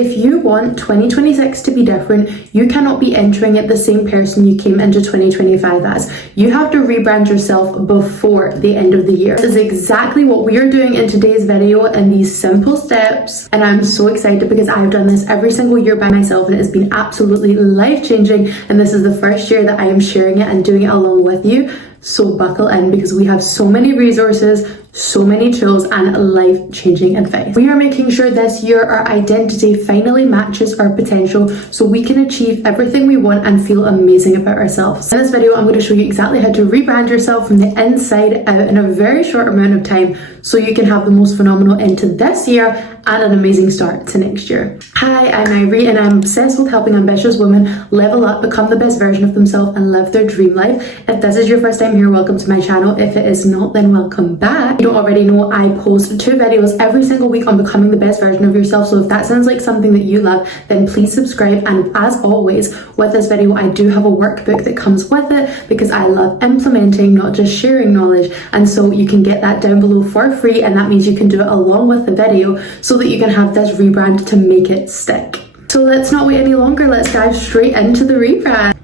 If you want 2026 to be different, you cannot be entering it the same person you came into 2025 as. You have to rebrand yourself before the end of the year. This is exactly what we are doing in today's video in these simple steps. And I'm so excited because I've done this every single year by myself and it has been absolutely life-changing. And this is the first year that I am sharing it and doing it along with you. So buckle in because we have so many resources, so many tools and life-changing advice. We are making sure this year our identity finally matches our potential so we can achieve everything we want and feel amazing about ourselves. In this video, I'm going to show you exactly how to rebrand yourself from the inside out in a very short amount of time so you can have the most phenomenal end to this year and an amazing start to next year. Hi, I'm Nyree and I'm obsessed with helping ambitious women level up, become the best version of themselves and live their dream life. If this is your first time here, welcome to my channel. If it is not, then welcome back. If you don't already know, I post 2 videos every single week on becoming the best version of yourself. So if that sounds like something that you love, then please subscribe. And as always, with this video, I do have a workbook that comes with it because I love implementing, not just sharing knowledge. And so you can get that down below for free. And that means you can do it along with the video so that you can have this rebrand to make it stick. So let's not wait any longer. Let's dive straight into the rebrand.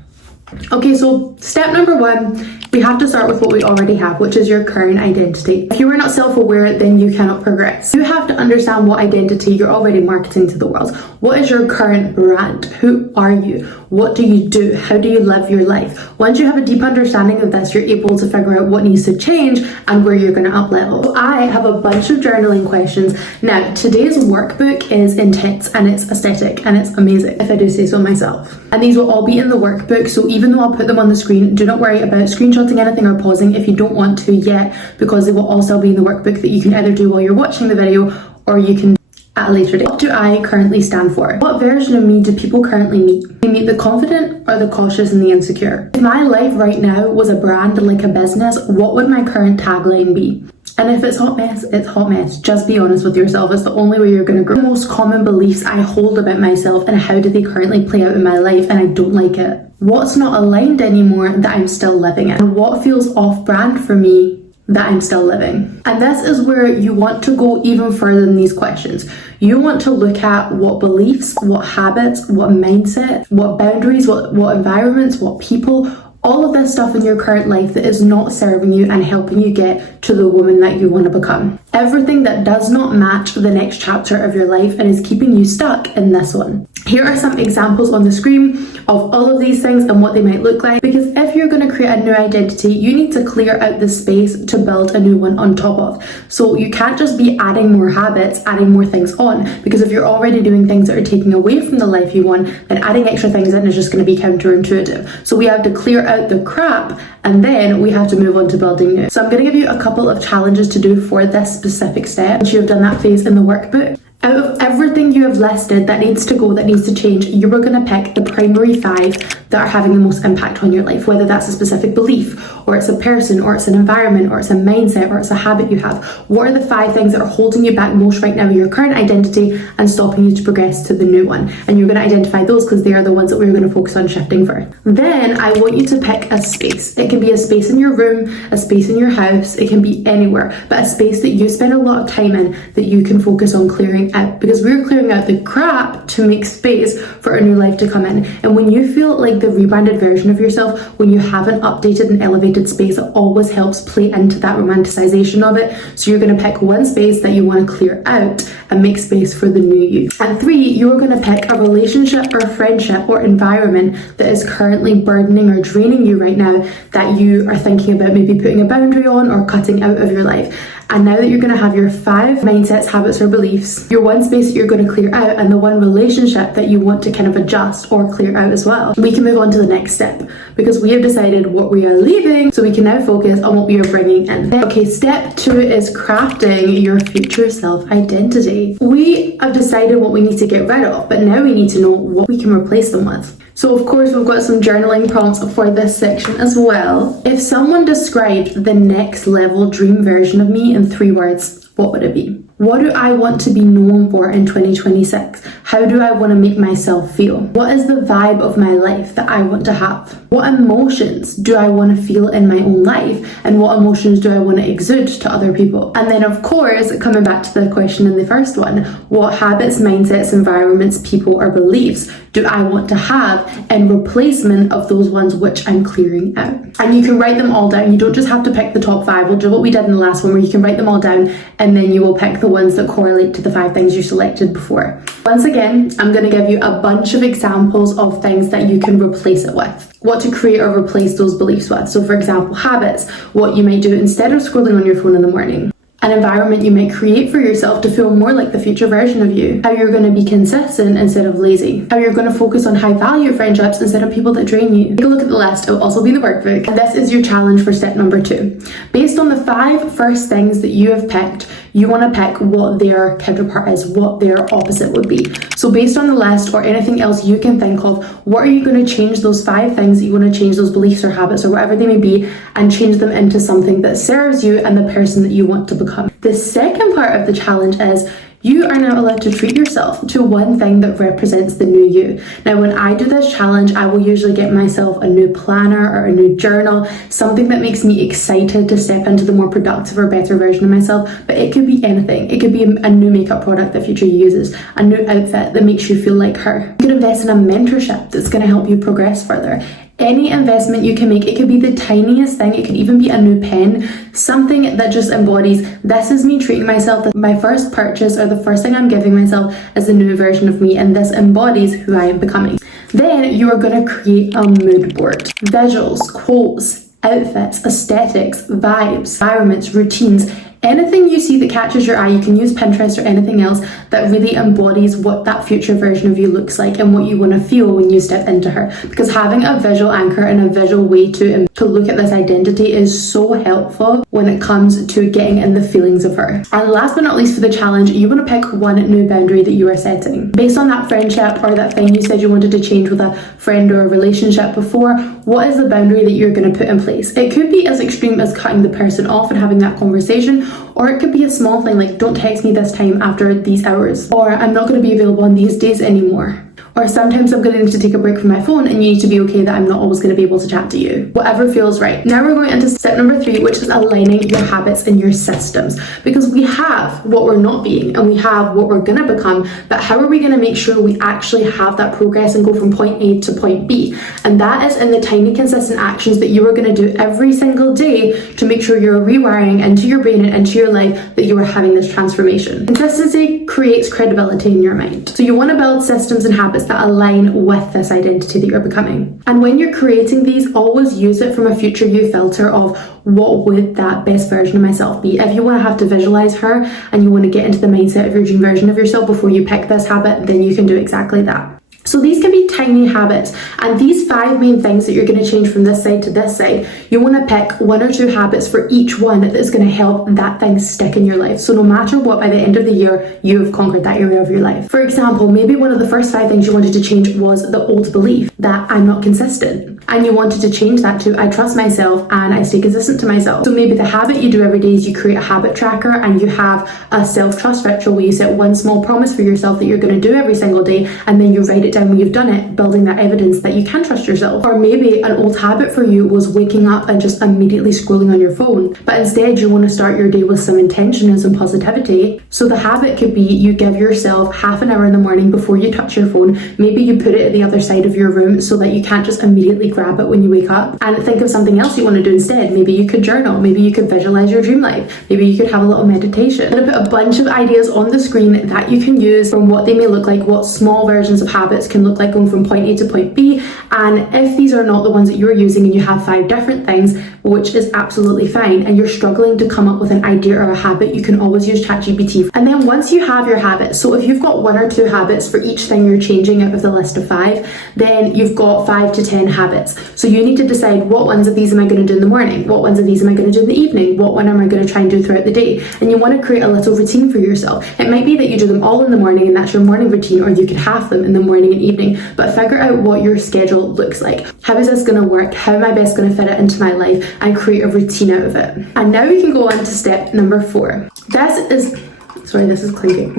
Okay, so step number 1, we have to start with what we already have, which is your current identity. If you are not self-aware, then you cannot progress. You have to understand what identity you're already marketing to the world. What is your current brand? Who are you? What do you do? How do you live your life? Once you have a deep understanding of this, you're able to figure out what needs to change and where you're going to up level. So I have a bunch of journaling questions. Now, today's workbook is intense and it's aesthetic and it's amazing, if I do say so myself. And these will all be in the workbook, so even though I'll put them on the screen, do not worry about screenshotting anything or pausing if you don't want to yet, because they will also be in the workbook that you can either do while you're watching the video or you can at a later date. What do I currently stand for? What version of me do people currently meet? They meet the confident or the cautious and the insecure? If my life right now was a brand, like a business, what would my current tagline be? And if it's hot mess, it's hot mess. Just be honest with yourself. It's the only way you're going to grow. The most common beliefs I hold about myself and how do they currently play out in my life, and I don't like it. What's not aligned anymore that I'm still living in? And what feels off-brand for me that I'm still living? And this is where you want to go even further than these questions. You want to look at what beliefs, what habits, what mindset, what boundaries, what environments, what people, all of this stuff in your current life that is not serving you and helping you get to the woman that you want to become. Everything that does not match the next chapter of your life and is keeping you stuck in this one. Here are some examples on the screen of all of these things and what they might look like, because if you're going to create a new identity, you need to clear out the space to build a new one on top of. So you can't just be adding more habits, adding more things on, because if you're already doing things that are taking away from the life you want, then adding extra things in is just going to be counterintuitive. So we have to clear out the crap and then we have to move on to building new. So I'm going to give you a couple of challenges to do for this specific step. Once you have done that phase in the workbook, out of everything you have listed that needs to go, that needs to change, you are going to pick the primary 5 that are having the most impact on your life, whether that's a specific belief, or it's a person, or it's an environment, or it's a mindset, or it's a habit you have. What are the 5 things that are holding you back most right now in your current identity and stopping you to progress to the new one? And you're going to identify those because they are the ones that we're going to focus on shifting first. Then I want you to pick a space. It can be a space in your room, a space in your house, it can be anywhere, but a space that you spend a lot of time in that you can focus on clearing out, because we're clearing out the crap to make space for a new life to come in. And when you feel like the rebranded version of yourself, when you have an updated and elevated space, it always helps play into that romanticization of it. So you're going to pick one space that you want to clear out and make space for the new you. And 3, you're going to pick a relationship or a friendship or environment that is currently burdening or draining you right now, that you are thinking about maybe putting a boundary on or cutting out of your life. And now that you're going to have your 5 mindsets, habits, or beliefs, your one space that you're going to clear out, and the one relationship that you want to kind of adjust or clear out as well, we can move on to the next step because we have decided what we are leaving, so we can now focus on what we are bringing in. Okay, step 2 is crafting your future self identity. We have decided what we need to get rid of, but now we need to know what we can replace them with. So of course we've got some journaling prompts for this section as well. If someone described the next level dream version of me in 3 words, what would it be? What do I want to be known for in 2026? How do I want to make myself feel? What is the vibe of my life that I want to have? What emotions do I want to feel in my own life? And what emotions do I want to exude to other people? And then, of course, coming back to the question in the first one, what habits, mindsets, environments, people, or beliefs do I want to have in replacement of those ones which I'm clearing out? And you can write them all down. You don't just have to pick the top 5. We'll do what we did in the last one, where you can write them all down and then you will pick the ones that correlate to the 5 things you selected before. Once again, I'm going to give you a bunch of examples of things that you can replace it with. What to create or replace those beliefs with. So for example, habits, what you might do instead of scrolling on your phone in the morning. An environment you might create for yourself to feel more like the future version of you. How you're going to be consistent instead of lazy. How you're going to focus on high value friendships instead of people that drain you. Take a look at the list. It will also be in the workbook. And this is your challenge for step number 2. Based on the 5 first things that you have picked, you want to pick what their counterpart is, what their opposite would be. So based on the list or anything else you can think of, what are you going to change those 5 things that you want to change, those beliefs or habits or whatever they may be, and change them into something that serves you and the person that you want to become. The second part of the challenge is you are now allowed to treat yourself to one thing that represents the new you. Now, when I do this challenge, I will usually get myself a new planner or a new journal, something that makes me excited to step into the more productive or better version of myself. But it could be anything. It could be a new makeup product that Future uses, a new outfit that makes you feel like her. You could invest in a mentorship that's going to help you progress further. Any investment you can make, it could be the tiniest thing, it could even be a new pen, something that just embodies, this is me treating myself, my first purchase or the first thing I'm giving myself is a new version of me, and this embodies who I am becoming. Then you are going to create a mood board. Visuals, quotes, outfits, aesthetics, vibes, environments, routines, anything you see that catches your eye. You can use Pinterest or anything else that really embodies what that future version of you looks like and what you want to feel when you step into her. Because having a visual anchor and a visual way to look at this identity is so helpful when it comes to getting in the feelings of her. And last but not least for the challenge, you want to pick one new boundary that you are setting. Based on that friendship or that thing you said you wanted to change with a friend or a relationship before, what is the boundary that you're going to put in place? It could be as extreme as cutting the person off and having that conversation, or it could be a small thing like don't text me this time after these hours, or I'm not going to be available on these days anymore. Or sometimes I'm going to need to take a break from my phone and you need to be okay that I'm not always going to be able to chat to you. Whatever feels right. Now we're going into step number 3, which is aligning your habits and your systems. Because we have what we're not being and we have what we're going to become, but how are we going to make sure we actually have that progress and go from point A to point B? And that is in the tiny consistent actions that you are going to do every single day to make sure you're rewiring into your brain and into your life that you are having this transformation. Consistency creates credibility in your mind. So you want to build systems and habits that align with this identity that you're becoming. And when you're creating these, always use it from a future you filter of what would that best version of myself be. If you want to have to visualize her and you want to get into the mindset of your dream version of yourself before you pick this habit, then you can do exactly that. So these can be tiny habits, and these 5 main things that you're going to change from this side to this side, you want to pick 1 or 2 habits for each one that is going to help that thing stick in your life. So no matter what, by the end of the year, you have conquered that area of your life. For example, maybe one of the first 5 things you wanted to change was the old belief that I'm not consistent. And you wanted to change that to I trust myself and I stay consistent to myself. So maybe the habit you do every day is you create a habit tracker and you have a self-trust ritual where you set 1 small promise for yourself that you're going to do every single day, and then you write it down when you've done it, building that evidence that you can trust yourself. Or maybe an old habit for you was waking up and just immediately scrolling on your phone, but instead you want to start your day with some intention and some positivity. So the habit could be you give yourself half an hour in the morning before you touch your phone. Maybe you put it at the other side of your room so that you can't just immediately grab it when you wake up, and think of something else you want to do instead. Maybe you could journal, maybe you could visualize your dream life, maybe you could have a little meditation. I'm going to put a bunch of ideas on the screen that you can use from what they may look like, what small versions of habits can look like going from point A to point B. And if these are not the ones that you're using and you have 5 different things, which is absolutely fine, and you're struggling to come up with an idea or a habit, you can always use ChatGPT. And then once you have your habits, so if you've got 1 or 2 habits for each thing you're changing out of the list of 5, then you've got 5 to 10 habits. So you need to decide what ones of these am I going to do in the morning, what ones of these am I going to do in the evening, what one am I going to try and do throughout the day. And you want to create a little routine for yourself. It might be that you do them all in the morning and that's your morning routine, or you could half them in the morning and evening, but figure out what your schedule looks like. How is this going to work? How am I best going to fit it into my life and create a routine out of it? And now we can go on to step number 4. This is Sorry, this is clinking.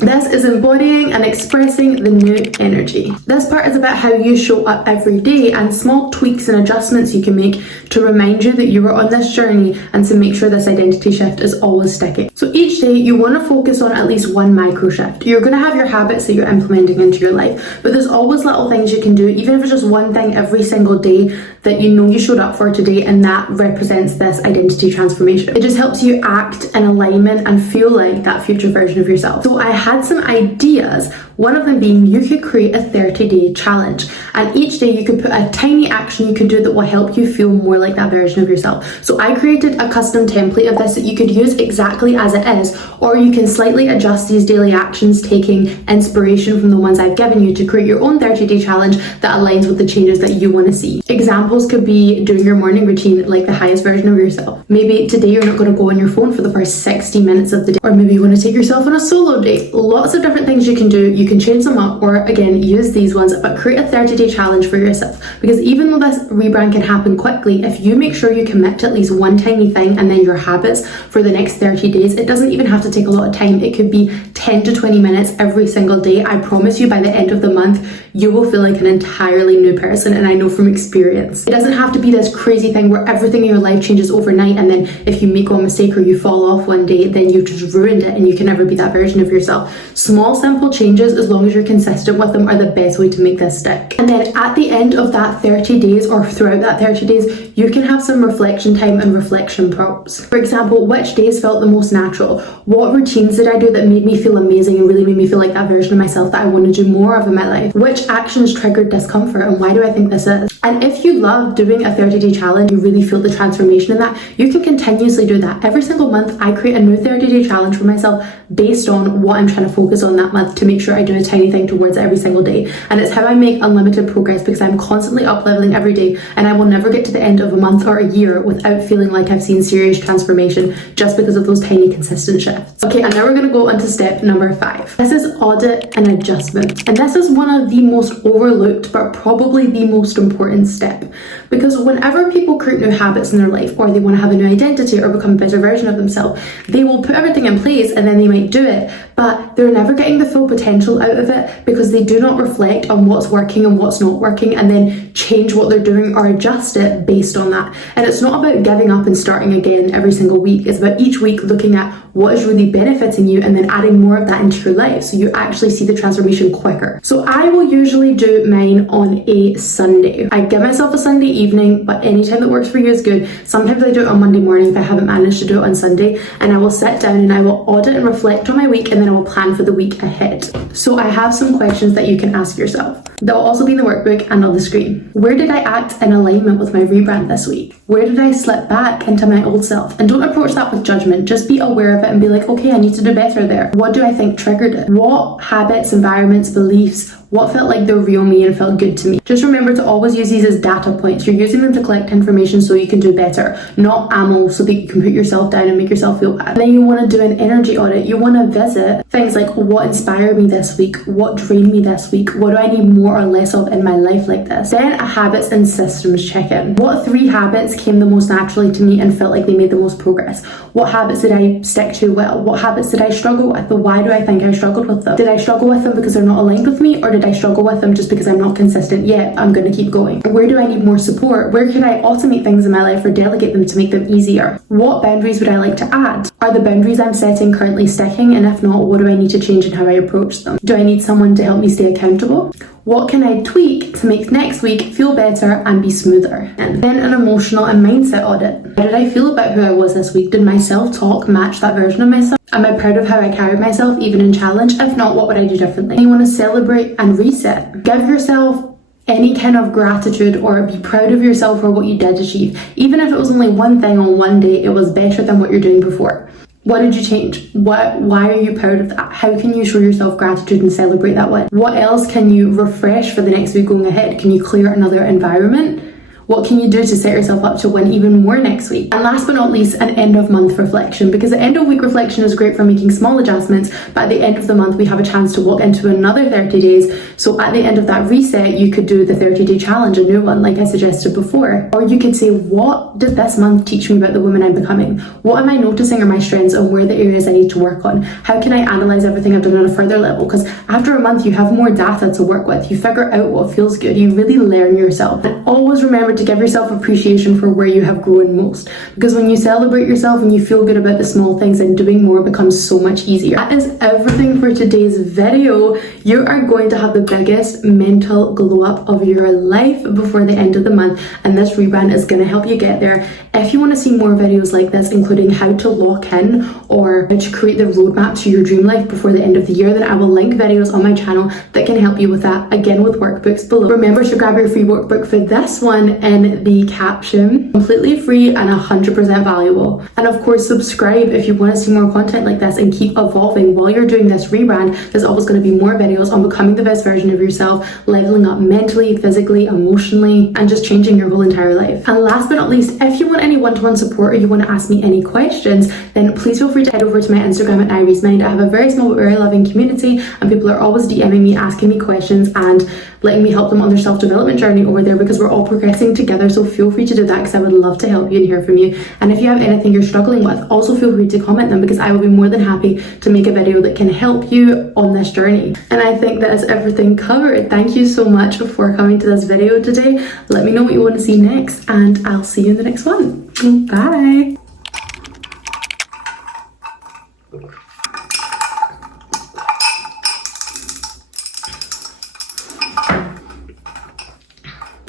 This is embodying and expressing the new energy. This part is about how you show up every day and small tweaks and adjustments you can make to remind you that you are on this journey and to make sure this identity shift is always sticking. So each day you want to focus on at least one micro shift. You're going to have your habits that you're implementing into your life, but there's always little things you can do, even if it's just one thing every single day that you know you showed up for today, and that represents this identity transformation. It just helps you act in alignment and feel like that future version of yourself. So I had some ideas, one of them being you could create a 30-day challenge, and each day you could put a tiny action you could do that will help you feel more like that version of yourself. So I created a custom template of this that you could use exactly as it is, or you can slightly adjust these daily actions, taking inspiration from the ones I've given you to create your own 30-day challenge that aligns with the changes that you want to see. Examples could be doing your morning routine like the highest version of yourself. Maybe today you're not going to go on your phone for the first 60 minutes of the day, or maybe you want to take yourself on a solo date. Lots of different things you can do. You can change them up, or again, use these ones, but create a 30-day challenge for yourself. Because even though this rebrand can happen quickly, if you make sure you commit to at least one tiny thing and then your habits for the next 30 days, it doesn't even have to take a lot of time. It could be 10 to 20 minutes every single day. I promise you, by the end of the month, you will feel like an entirely new person, and I know from experience. It doesn't have to be this crazy thing where everything in your life changes overnight, and then if you make one mistake or you fall off one day, then you've just ruined it and you can never be that version of yourself. Small, simple changes, as long as you're consistent with them, are the best way to make this stick. And then at the end of that 30 days, or throughout that 30 days, you can have some reflection time and reflection prompts. For example, which days felt the most natural? What routines did I do that made me feel amazing and really made me feel like that version of myself that I want to do more of in my life? Which actions triggered discomfort, and why do I think this is? And if you love doing a 30-day challenge, you really feel the transformation in that, you can continuously do that. Every single month, I create a new 30-day challenge for myself based on what I'm trying to focus on that month to make sure I do a tiny thing towards it every single day. And it's how I make unlimited progress, because I'm constantly up-leveling every day, and I will never get to the end of a month or a year without feeling like I've seen serious transformation just because of those tiny consistent shifts. Okay, and now we're going to go on to step number 5. This is audit and adjustment. And this is one of the most overlooked, but probably the most important step. Because whenever people create new habits in their life, or they want to have a new identity or become a better version of themselves, they will put everything in place and then they might do it, but they're never getting the full potential out of it because they do not reflect on what's working and what's not working, and then change what they're doing or adjust it based on that. And it's not about giving up and starting again every single week. It's about each week looking at what is really benefiting you and then adding more of that into your life so you actually see the transformation quicker. So I will usually do mine on a Sunday. I give myself a Sunday evening, but anytime that works for you is good. Sometimes I do it on Monday morning if I haven't managed to do it on Sunday, and I will sit down and I will audit and reflect on my week, and then I will plan for the week ahead. So I have some questions that you can ask yourself. They'll also be in the workbook and on the screen. Where did I act in alignment with my rebrand this week? Where did I slip back into my old self? And don't approach that with judgment. Just be aware of it and be like, okay, I need to do better there. What do I think triggered it? What habits, environments, beliefs, what felt like the real me and felt good to me? Just remember to always use these as data points. You're using them to collect information so you can do better, not ammo so that you can put yourself down and make yourself feel bad. And then you want to do an energy audit. You want to visit things like, what inspired me this week? What drained me this week? What do I need more or less of in my life like this? Then a habits and systems check-in. What 3 habits came the most naturally to me and felt like they made the most progress? What habits did I stick to well? What habits did I struggle with? But why do I think I struggled with them? Did I struggle with them because they're not aligned with me, or did I struggle with them just because I'm not consistent yet? I'm going to keep going. Where do I need more support? Where can I automate things in my life or delegate them to make them easier? What boundaries would I like to add? Are the boundaries I'm setting currently sticking? And if not, what do I need to change in how I approach them? Do I need someone to help me stay accountable? What can I tweak to make next week feel better and be smoother? And then an emotional and mindset audit. How did I feel about who I was this week? Did my self-talk match that version of myself? Am I proud of how I carried myself even in challenge? If not, what would I do differently? You want to celebrate and reset. Give yourself any kind of gratitude or be proud of yourself for what you did achieve. Even if it was only one thing on one day, it was better than what you're doing before. What did you change? Why are you proud of that? How can you show yourself gratitude and celebrate that win? What else can you refresh for the next week going ahead? Can you clear another environment? What can you do to set yourself up to win even more next week? And last but not least, an end of month reflection, because the end of week reflection is great for making small adjustments, but at the end of the month we have a chance to walk into another 30 days. So at the end of that reset, you could do the 30-day challenge, a new one like I suggested before. Or you could say, what did this month teach me about the woman I'm becoming? What am I noticing are my strengths and where the areas I need to work on? How can I analyze everything I've done on a further level? Because after a month you have more data to work with, you figure out what feels good, you really learn yourself. And always remember to give yourself appreciation for where you have grown most, because when you celebrate yourself and you feel good about the small things, then doing more becomes so much easier. That is everything for today's video. You are going to have the biggest mental glow up of your life before the end of the month, and this rebrand is going to help you get there. If you want to see more videos like this, including how to lock in or how to create the roadmap to your dream life before the end of the year, then I will link videos on my channel that can help you with that, again with workbooks below. Remember to grab your free workbook for this one in the caption. Completely free and 100% valuable. And of course, subscribe if you want to see more content like this and keep evolving while you're doing this rebrand. There's always going to be more videos on becoming the best version of yourself, leveling up mentally, physically, emotionally, and just changing your whole entire life. And last but not least, if you want any one-to-one support or you want to ask me any questions, then please feel free to head over to my Instagram at Nyree's Mind. I have a very small but very loving community, and people are always DMing me, asking me questions and letting me help them on their self-development journey over there, because we're all progressing together. So feel free to do that, because I would love to help you and hear from you. And if you have anything you're struggling with, also feel free to comment them, because I will be more than happy to make a video that can help you on this journey. And I think that is everything covered. Thank you so much for coming to this video today. Let me know what you want to see next, and I'll see you in the next one. Bye.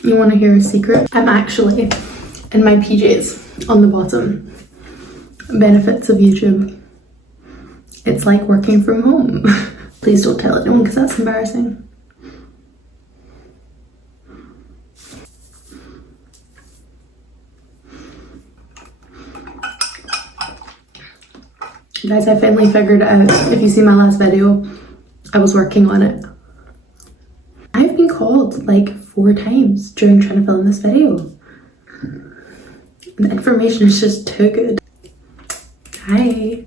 You want to hear a secret? I'm actually in my PJs on the bottom. Benefits of YouTube. It's like working from home. Please don't tell anyone, because that's embarrassing. Guys, I finally figured it out. If you see my last video, I was working on it. I've been called like 4 times during trying to film this video. The information is just too good. Hi.